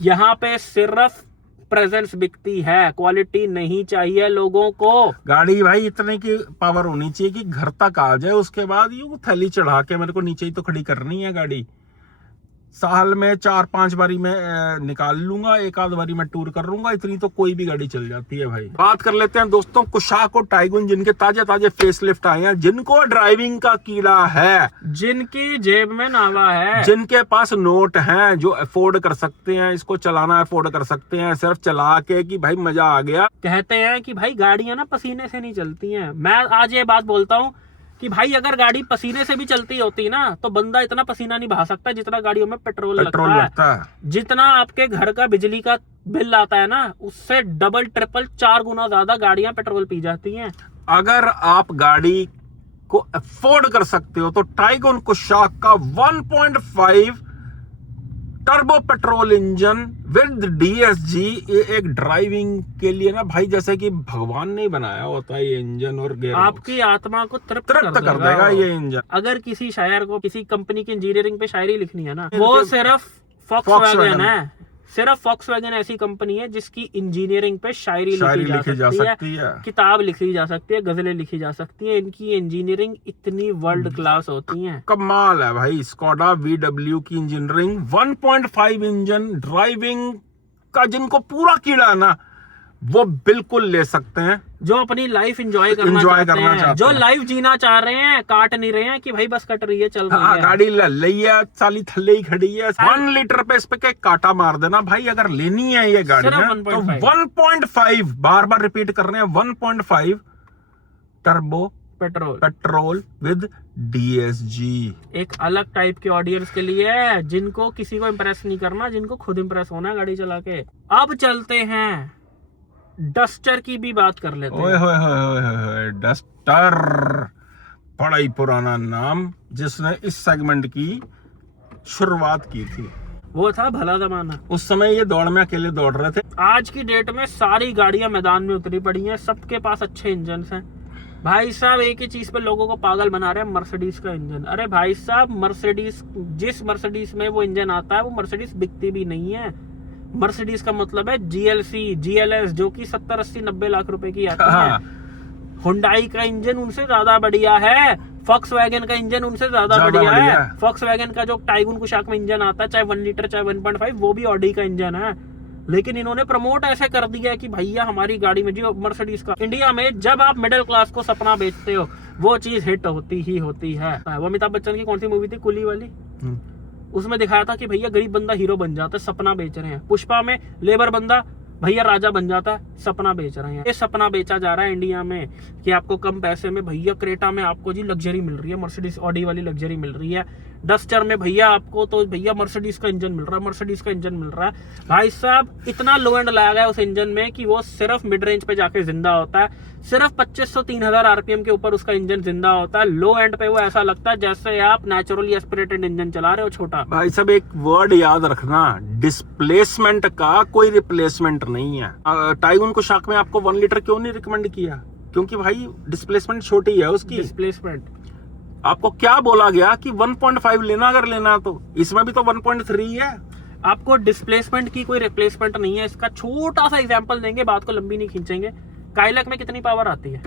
यहाँ पे सिर्फ प्रेजेंस बिकती है, क्वालिटी नहीं चाहिए लोगों को। गाड़ी भाई इतने की पावर होनी चाहिए कि घर तक आ जाए, उसके बाद यूं थैली चढ़ा के मेरे को नीचे ही तो खड़ी करनी है गाड़ी। साल में 4-5 बारी मैं निकाल लूंगा, एक आध बारी मैं टूर कर लूंगा, इतनी तो कोई भी गाड़ी चल जाती है भाई। बात कर लेते हैं दोस्तों कुशाक और टाइगून, जिनके ताजे ताजे फेसलिफ्ट आए हैं, जिनको ड्राइविंग का कीड़ा है, जिनकी जेब में नावा है, जिनके पास नोट हैं, जो अफोर्ड कर सकते हैं, इसको चलाना अफोर्ड कर सकते हैं, सिर्फ चला के कि भाई मजा आ गया। कहते हैं कि भाई गाड़ियां ना पसीने से नहीं चलती हैं। मैं आज ये बात बोलता हूँ कि भाई अगर गाड़ी पसीने से भी चलती होती ना तो बंदा इतना पसीना नहीं बहा सकता जितना गाड़ियों में पेट्रोल लगता है। जितना आपके घर का बिजली का बिल आता है ना, उससे डबल ट्रिपल 4 गुना ज्यादा गाड़ियां पेट्रोल पी जाती हैं। अगर आप गाड़ी को अफोर्ड कर सकते हो तो टाइगून कुशाक का 1.5 turbo petrol engine with DSG, ये एक ड्राइविंग के लिए ना भाई जैसे कि भगवान ने बनाया होता है ये इंजन, और आपकी आत्मा को तृप्त कर देगा ये इंजन। अगर किसी शायर को किसी कंपनी की इंजीनियरिंग पे शायरी लिखनी है ना, वो सिर्फ फॉक्सवैगन है। सिर्फ फॉक्सवैगन ऐसी कंपनी है जिसकी इंजीनियरिंग पे शायरी लिखी जा सकती है, किताब लिखी जा सकती है, गजलें लिखी जा सकती है। इनकी इंजीनियरिंग इतनी वर्ल्ड क्लास होती है, कमाल है भाई। स्कोडा VW की इंजीनियरिंग 1.5 इंजन ड्राइविंग का जिनको पूरा कीड़ा है ना, वो बिल्कुल ले सकते हैं, जो अपनी लाइफ एंजॉय करना चाहते हैं, जो लाइफ जीना चाह रहे हैं, काट नहीं रहे हैं कि भाई बस कट रही है, चल रही है। गाड़ी लई है, साली थल्ले ही खड़ी है, 1 लीटर पे इस पे काटा मार देना भाई। अगर लेनी है ये गाड़ी तो 1.5, बार बार रिपीट कर रहे हैं, 1.5 टर्बो पेट्रोल विद DSG। एक अलग टाइप के ऑडियंस के लिए है, जिनको किसी को इम्प्रेस नहीं करना, जिनको खुद इम्प्रेस होना है गाड़ी चला के। अब चलते हैं डस्टर की भी बात कर लेते ओए हैं। होए डस्टर, बड़ा ही पुराना नाम, जिसने इस सेगमेंट की शुरुआत की थी। वो था भला जमाना, उस समय ये दौड़ में अकेले दौड़ रहे थे। आज की डेट में सारी गाड़ियां मैदान में उतरी पड़ी हैं, सबके पास अच्छे इंजन हैं। भाई साहब एक ही चीज पे लोगों को पागल बना रहे हैं, मर्सिडीज का इंजन। अरे भाई साहब मर्सिडीज, जिस मर्सिडीज में वो इंजन आता है वो मर्सिडीज बिकती भी नहीं है। मर्सिडीज का मतलब है GLC, GLS, जो कि 70, 80, 90 लाख रुपए की आती है। हुंडई का इंजन उनसे ज्यादा बढ़िया है, फॉक्सवैगन का इंजन उनसे ज्यादा बढ़िया है। फॉक्सवैगन का जो टाइगुन कुशाक में इंजन आता है, चाहे 1 लीटर चाहे 1.5, वो भी ऑडी का इंजन है। लेकिन इन्होंने प्रमोट ऐसे कर दिया है कि भैया हमारी गाड़ी में, जो मर्सिडीज का, इंडिया में जब आप मिडिल क्लास को सपना बेचते हो वो चीज हिट होती ही होती है। वो अमिताभ बच्चन की कौन सी मूवी थी, कुली वाली, उसमें दिखाया था कि भैया गरीब बंदा हीरो बन जाता है, सपना बेच रहे हैं। पुष्पा में लेबर बंदा भैया राजा बन जाता है, सपना बेच रहे हैं। ये सपना बेचा जा रहा है इंडिया में कि आपको कम पैसे में भैया क्रेटा में आपको जी लग्जरी मिल रही है, मर्सिडीज ऑडी वाली लग्जरी मिल रही है। डस्टर में भैया आपको तो भैया मर्सिडीज का इंजन मिल रहा है, मर्सिडीज का इंजन मिल रहा है। भाई साहब इतना लो एंड लाया गया उस इंजन में कि वो सिर्फ मिड रेंज पे जाके जिंदा होता है। सिर्फ 2500-3000 RPM के ऊपर उसका इंजन जिंदा होता है। लो एंड पे वो ऐसा लगता है जैसे आप नेचुरली एस्पिरेटेड इंजन चला रहे हो, छोटा। भाई साहब एक वर्ड याद रखना, डिस्प्लेसमेंट का कोई रिप्लेसमेंट नहीं है। टाइगुन को शाक में आपको 1 लीटर क्यों नहीं रिकमेंड किया? क्योंकि भाई डिस्प्लेसमेंट छोटी है उसकी। डिस्प्लेसमेंट आपको क्या बोला गया कि 1.5 लेना, अगर लेना तो इसमें भी तो 1.3 है। आपको डिस्प्लेसमेंट की कोई रिप्लेसमेंट नहीं है। इसका छोटा सा एग्जांपल देंगे, बात को लंबी नहीं खींचेंगे। काइलैक में कितनी पावर आती है?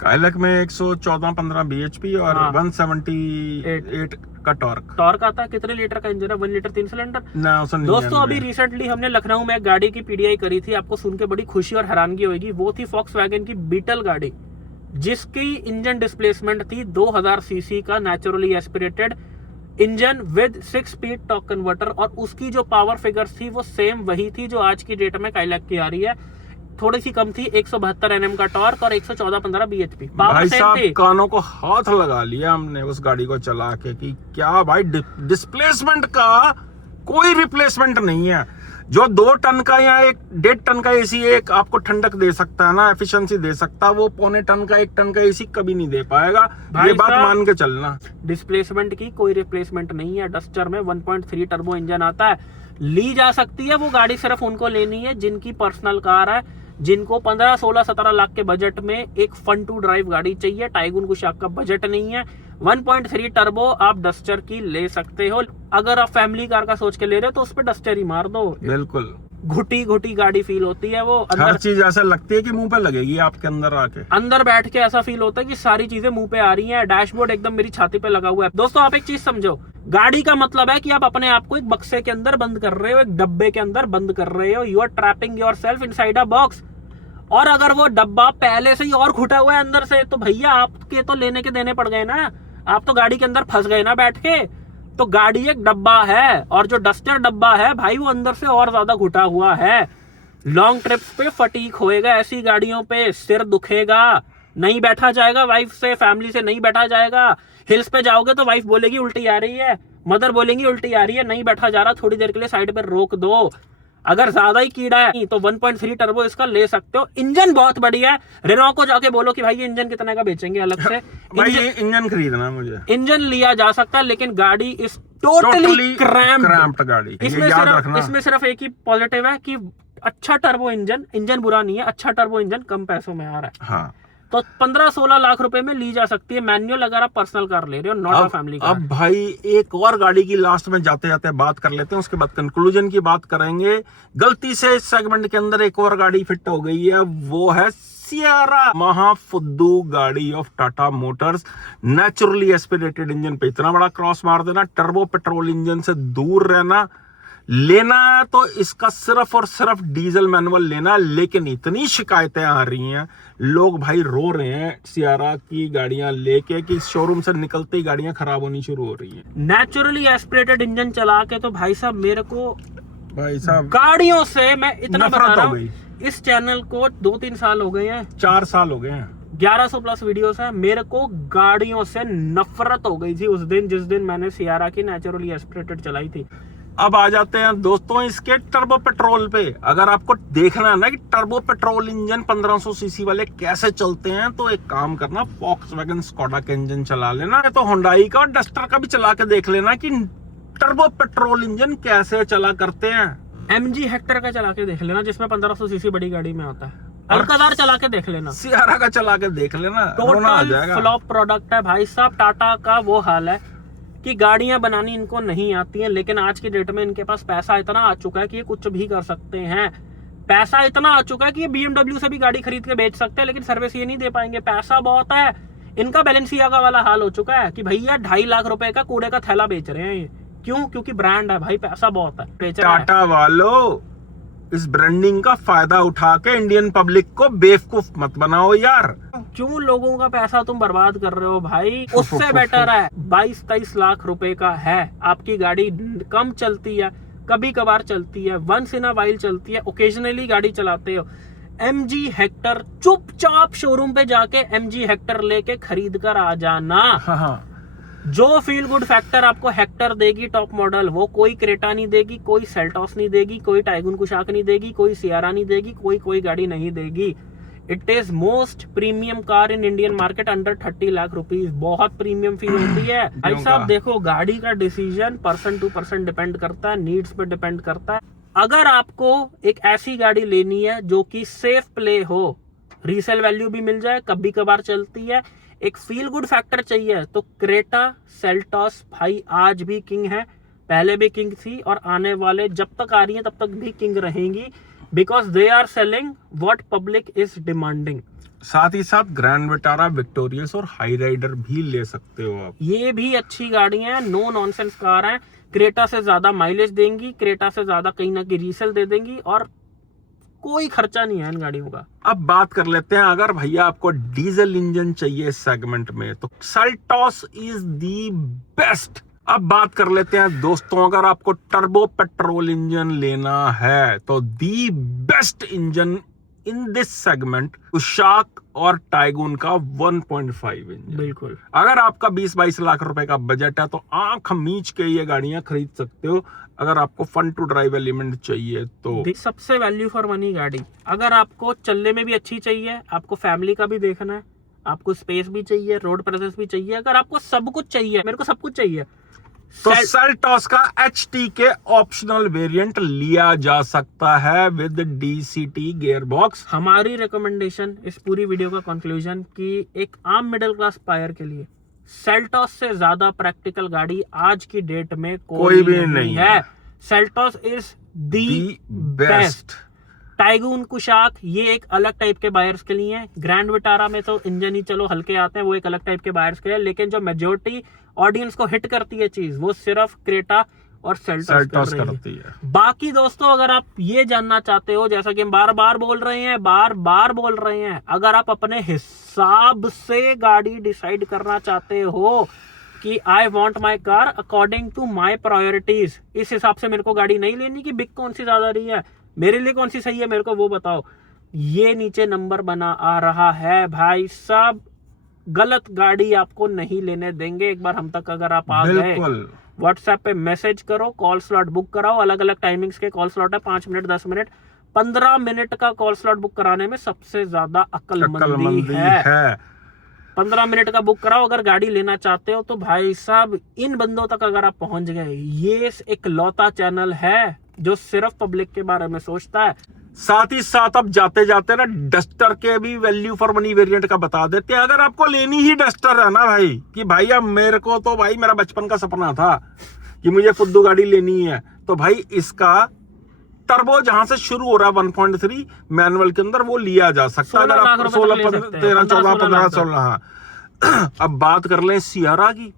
काइलैक में 114-15 bhp और 178 का टॉर्क आता है। कितने लीटर का इंजन है? 1 लीटर 3 सिलेंडर ना। उसने दोस्तों अभी रिसेंटली हमने लखनऊ में एक गाड़ी की PDI करी थी, आपको सुन के बड़ी खुशी और हैरानगी होगी। वो थी फॉक्सवैगन की बीटल गाड़ी, जिसकी इंजन डिस्प्लेसमेंट थी 2000 सीसी का naturally aspirated engine with 6 speed torque converter, और उसकी जो पावर फिगर्स थी वो सेम वही थी जो आज की डेट में काइलैक की आ रही है। थोड़ी सी कम थी, 172 Nm का टॉर्क और 114-15 bhp। भाई साहब कानों को हाथ लगा लिया हमने उस गाड़ी को चला के कि क्या भाई, डिस्प्लेसमेंट का कोई रिप्लेसमेंट नहीं है। जो 2 टन का या 1.5 टन का एसी एक आपको ठंडक दे सकता है ना, एफिशिएंसी दे सकता है, वो 0.25 टन का 1 टन का एसी कभी नहीं दे पाएगा। ये बात मान के चलना। डिस्प्लेसमेंट की कोई रिप्लेसमेंट नहीं है। डस्टर में 1.3 टर्बो इंजन आता है, ली जा सकती है वो गाड़ी। सिर्फ उनको लेनी है जिनकी पर्सनल कार है, जिनको 15, 16, 17 लाख के बजट में एक फन टू ड्राइव गाड़ी चाहिए। टाइगुन कुशाक का बजट नहीं है। 1.3 टर्बो आप डस्टर की ले सकते हो। अगर आप फैमिली कार का सोच के ले रहे हो तो उस पर डस्टर ही मार दो। बिल्कुल घुटी गाड़ी फील होती है वो। हर चीज ऐसा लगती है कि मुंह पे लगेगी आपके अंदर आके। अंदर बैठ के ऐसा फील होता है कि सारी चीजें मुंह पे आ रही हैं। डैशबोर्ड एकदम मेरी छाती पे लगा हुआ है। दोस्तों आप एक चीज समझो, गाड़ी का मतलब है कि आप अपने आप को एक बक्से के अंदर बंद कर रहे हो, एक डब्बे के अंदर बंद कर रहे हो। You are trapping yourself inside a box. और अगर वो डब्बा पहले से ही और घुटा हुआ है अंदर से, तो भैया आपके तो लेने के देने पड़ गए ना। आप तो गाड़ी के अंदर फंस गए ना बैठ के। तो गाड़ी एक डब्बा है, और जो डस्टर डब्बा है भाई वो अंदर से और ज्यादा घुटा हुआ है। लॉन्ग ट्रिप्स पे फटीक होएगा, ऐसी गाड़ियों पे सिर दुखेगा, नहीं बैठा जाएगा वाइफ से, फैमिली से नहीं बैठा जाएगा। हिल्स पे जाओगे तो वाइफ बोलेगी उल्टी आ रही है, मदर बोलेंगी उल्टी आ रही है, नहीं बैठा जा रहा, थोड़ी देर के लिए साइड पे रोक दो। अगर ज्यादा ही कीड़ा है तो 1.3 टर्बो इसका ले सकते हो। इंजन बहुत बढ़िया है। रेनॉ को जाके बोलो कि भाई ये इंजन कितने का बेचेंगे अलग से। भाई ये इंजन खरीदना मुझे। इंजन लिया जा सकता है, लेकिन गाड़ी इस टोटली क्रैम्प्ड गाड़ी। इसमें सिर्फ एक ही पॉजिटिव है कि अच्छा टर्बो इंजन बुरा नहीं है, अच्छा टर्बो इंजन कम पैसों में आ रहा है। हाँ। तो 15-16 लाख रुपए में ली जा सकती है मैनुअल, अगर आप पर्सनल कार ले रहे हो, नॉट अ फैमिली कार। अब भाई एक और गाड़ी की लास्ट में जाते जाते बात कर लेते हैं, उसके बाद कंक्लूजन की बात करेंगे। गलती से इस सेगमेंट के अंदर एक और गाड़ी फिट हो गई है, वो है सियारा, महाफुद्दू गाड़ी of Tata Motors. Naturally aspirated engine पे इतना बड़ा क्रॉस मार देना, टर्बो पेट्रोल इंजन से दूर रहना। लेना तो इसका सिर्फ और सिर्फ डीजल मैनुअल लेना, लेकिन इतनी शिकायतें आ रही हैं, लोग भाई रो रहे हैं सियारा की गाड़ियां लेके कि शोरूम से निकलते ही गाड़ियां खराब होनी शुरू हो रही हैं। नेचुरली एस्पिरेटेड इंजन चला के तो भाई साहब मेरे को, भाई साहब गाड़ियों से मैं इतना बता रहा हूँ, गई। इस चैनल को 2-3 साल हो गए हैं, 4 साल हो गए हैं। 1100 प्लस वीडियोस हैं। मेरे को गाड़ियों से नफरत हो गई थी उस दिन जिस दिन मैंने सियारा की नेचुरली एस्पिरेटेड चलाई थी। अब आ जाते हैं दोस्तों इसके टर्बो पेट्रोल पे। अगर आपको देखना है ना कि टर्बो पेट्रोल इंजन 1500 सीसी वाले कैसे चलते हैं, तो एक काम करना, वॉक्सवैगन स्कोडा का इंजन चला लेना, तो हुंडई का और डस्टर का भी चला के देख लेना कि टर्बो पेट्रोल इंजन कैसे चला करते हैं। MG हेक्टर का चला के देख लेना जिसमें 1500 सीसी बड़ी गाड़ी में आता है। अल्कादार चला के देख लेना, सियारा का चला के देख लेना, रोना आ टोटल जाएगा। फ्लॉप प्रोडक्ट है भाई साहब। टाटा का वो हाल है कि गाड़ियां बनानी इनको नहीं आती हैं, लेकिन आज की डेट में इनके पास पैसा इतना आ चुका है कि ये कुछ भी कर सकते हैं। पैसा इतना आ चुका है कि ये BMW से भी गाड़ी खरीद के बेच सकते हैं, लेकिन सर्विस ये नहीं दे पाएंगे। पैसा बहुत है। इनका बैलेंसियागा वाला हाल हो चुका है कि भैया 2.5 लाख रुपए का कूड़े का थैला बेच रहे हैं ये। क्यों? क्योंकि ब्रांड है भाई, पैसा बहुत है, बेच रहा है। टाटा वालों, इस ब्रांडिंग का फायदा उठा के इंडियन पब्लिक को बेवकूफ मत बनाओ यार। क्यों लोगों का पैसा तुम बर्बाद कर रहे हो भाई? उससे बेटर है 22-23 लाख रुपए का है, आपकी गाड़ी कम चलती है, कभी कभार चलती है, वंस इन अ वाइल चलती है, ओकेजनली गाड़ी चलाते हो। MG हेक्टर, चुपचाप शोरूम पे जाके MG हेक्टर लेके खरीद कर आ जाना। हाँ। जो फील गुड फैक्टर आपको हेक्टर देगी टॉप मॉडल, वो कोई क्रेटा नहीं देगी, कोई सेल्टॉस नहीं देगी, कोई टाइगुन कुशाक नहीं देगी, कोई सियारा नहीं देगी, कोई गाड़ी नहीं देगी। It is most premium car in Indian market under 30 lakh rupees. बहुत प्रीमियम फील होती है भाई साहब। देखो, गाड़ी का decision person to person depend करता है, नीड्स पे डिपेंड करता है। अगर आपको एक ऐसी गाड़ी लेनी है जो कि सेफ प्ले हो, रीसेल वैल्यू भी मिल जाए, कभी कभार चलती है, एक फील गुड फैक्टर चाहिए, तो क्रेटा, सेल्टॉस भाई आज भी किंग है, पहले भी किंग थी और आने वाले जब तक आ रही है तब तक भी किंग रहेंगी, because they are selling what public is demanding. साथ ही साथ ग्रैंड विटारा, विक्टोरियस और हाई राइडर भी ले सकते हो आप। ये भी अच्छी गाड़ियां हैं, नो नॉनसेंस कार हैं। क्रेटा से ज्यादा माइलेज देंगी, क्रेटा से ज्यादा कहीं ना कहीं रीसेल दे देंगी और कोई खर्चा नहीं है इन गाड़ियों का। अब बात कर लेते हैं, अगर भैया आपको डीजल इंजन चाहिए इस सेगमेंट में, तो सेल्टॉस इज दी बेस्ट। अब बात कर लेते हैं दोस्तों, अगर आपको टर्बो पेट्रोल इंजन लेना है तो the best engine in this segment Kushaq और टाइगुन का 1.5 इंजन। बिल्कुल। अगर आपका 20-22 लाख रुपए का बजट है तो आंख मीच के ये गाड़ियां खरीद सकते हो। अगर आपको फन टू ड्राइव एलिमेंट चाहिए तो सबसे वैल्यू फॉर मनी गाड़ी। अगर आपको चलने में भी अच्छी चाहिए, आपको फैमिली का भी देखना है, आपको स्पेस भी चाहिए, रोड प्रेजेंस भी चाहिए, अगर आपको सब कुछ चाहिए, मेरे को सब कुछ चाहिए, तो सेल्टॉस का HT के ऑप्शनल वेरिएंट लिया जा सकता है विद DCT गियर बॉक्स। हमारी रिकमेंडेशन इस पूरी वीडियो का कंक्लूजन कि एक आम मिडिल क्लास बायर के लिए सेल्टॉस से ज्यादा प्रैक्टिकल गाड़ी आज की डेट में कोई भी नहीं है। Seltos is the best. Tiguan, Kushaq ये एक अलग टाइप के बायर्स के लिए है। ग्रैंड विटारा में तो इंजन ही चलो हल्के आते हैं, वो एक अलग टाइप के बायर्स के लिए, लेकिन जो मेजोरिटी ऑडियंस को हिट करती है चीज, वो सिर्फ क्रेटा और सेल्टॉस करती है। बाकी दोस्तों, अगर आप ये जानना चाहते हो, जैसा कि हम बार बार बोल रहे हैं, अगर आप अपने हिसाब से गाड़ी डिसाइड करना चाहते हो कि I want my car according to my priorities, इस हिसाब से मेरे को गाड़ी नहीं लेनी कि बिग कौन सी ज्यादा रही है, मेरे लिए कौन सी सही है, मेरे को वो बताओ, ये नीचे नंबर बना आ रहा है भाई साहब। गलत गाड़ी आपको नहीं लेने देंगे। एक बार हम तक अगर आप आ गए, व्हाट्सएप पे मैसेज करो, कॉल स्लॉट बुक कराओ। अलग अलग टाइमिंग्स के कॉल स्लॉट है, 5 मिनट, 10 मिनट, 15 मिनट का कॉल स्लॉट बुक कराने में सबसे ज्यादा अक्लमंदी है। 15 मिनट का बुक कराओ अगर गाड़ी लेना चाहते हो तो। भाई साहब, इन बंदों तक अगर आप पहुंच गए, ये एक लौता चैनल है जो सिर्फ पब्लिक के बारे में सोचता है। साथ ही साथ अब जाते जाते ना डस्टर के भी वैल्यू फॉर मनी वेरिएंट का बता देते हैं। अगर आपको लेनी ही डस्टर है ना भाई, कि भाई अब मेरे को तो भाई मेरा बचपन का सपना था कि मुझे फुद्दू गाड़ी लेनी है, तो भाई इसका टर्बो जहां से शुरू हो रहा है 1.3 मैनुअल के अंदर, वो लिया जा सकता है। अगर आप 16, 13, 14, 15, 16। अब बात कर लें सियारा की,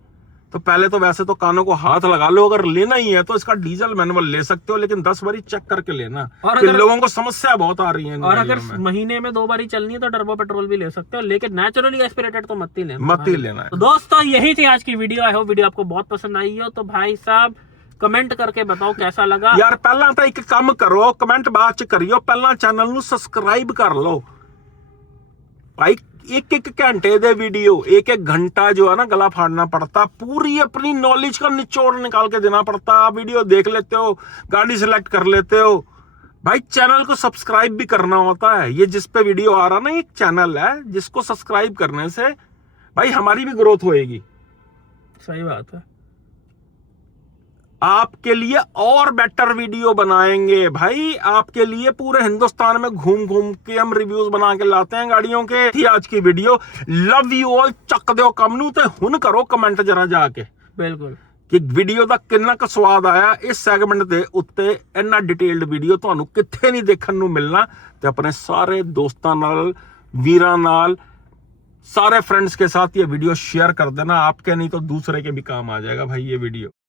तो पहले तो वैसे तो कानों को हाथ लगा लो, अगर लेना ही है तो इसका डीजल मैनुअल ले सकते हो, लेकिन 10 बारी चेक करके लेना। और अगर लोगों को समस्या बहुत आ रही है, और अगर महीने में 2 बारी चलनी है तो टर्बो पेट्रोल भी ले सकते हो, लेकिन नेचुरली एस्पिरेटेड तो मत ही लेना है। तो दोस्तों, यही थी आज की वीडियो। आई होप वीडियो आपको बहुत पसंद आई हो। तो भाई साहब, कमेंट करके बताओ कैसा लगा यार। पहला तो एक काम करो, कमेंट बाद च करियो, पहला चैनल ਨੂੰ सब्सक्राइब कर लो भाई। एक एक घंटे दे वीडियो, एक एक घंटा जो है ना गला फाड़ना पड़ता, पूरी अपनी नॉलेज का निचोड़ निकाल के देना पड़ता। आप वीडियो देख लेते हो, गाड़ी सिलेक्ट कर लेते हो, भाई चैनल को सब्सक्राइब भी करना होता है। ये जिस पे वीडियो आ रहा ना, एक चैनल है जिसको सब्सक्राइब करने से भाई हमारी भी ग्रोथ होएगी। सही बात है। आपके लिए और बेटर वीडियो बनाएंगे भाई, आपके लिए पूरे हिंदुस्तान में घूम घूम के हम रिव्यूज बना के लाते हैं गाड़ियों के। थी आज की वीडियो, लव यू ऑल, चक दो कमनू ते हुन करो कमेंट जरा जाके बिल्कुल कि वीडियो ਦਾ ਕਿੰਨਾ ਕੁ ਸਵਾਦ ਆਇਆ। ਇਸ ਸੈਗਮੈਂਟ ਦੇ ਉੱਤੇ ਇੰਨਾ ਡਿਟੇਲਡ ਵੀਡੀਓ ਤੁਹਾਨੂੰ ਕਿੱਥੇ ਨਹੀਂ ਦੇਖਣ ਨੂੰ ਮਿਲਣਾ। ਤੇ ਆਪਣੇ ਸਾਰੇ ਦੋਸਤਾਂ ਨਾਲ, ਵੀਰਾਂ ਨਾਲ, सारे फ्रेंड्स के साथ ये वीडियो शेयर कर देना। आपके नहीं तो दूसरे के भी काम आ जाएगा भाई ये वीडियो।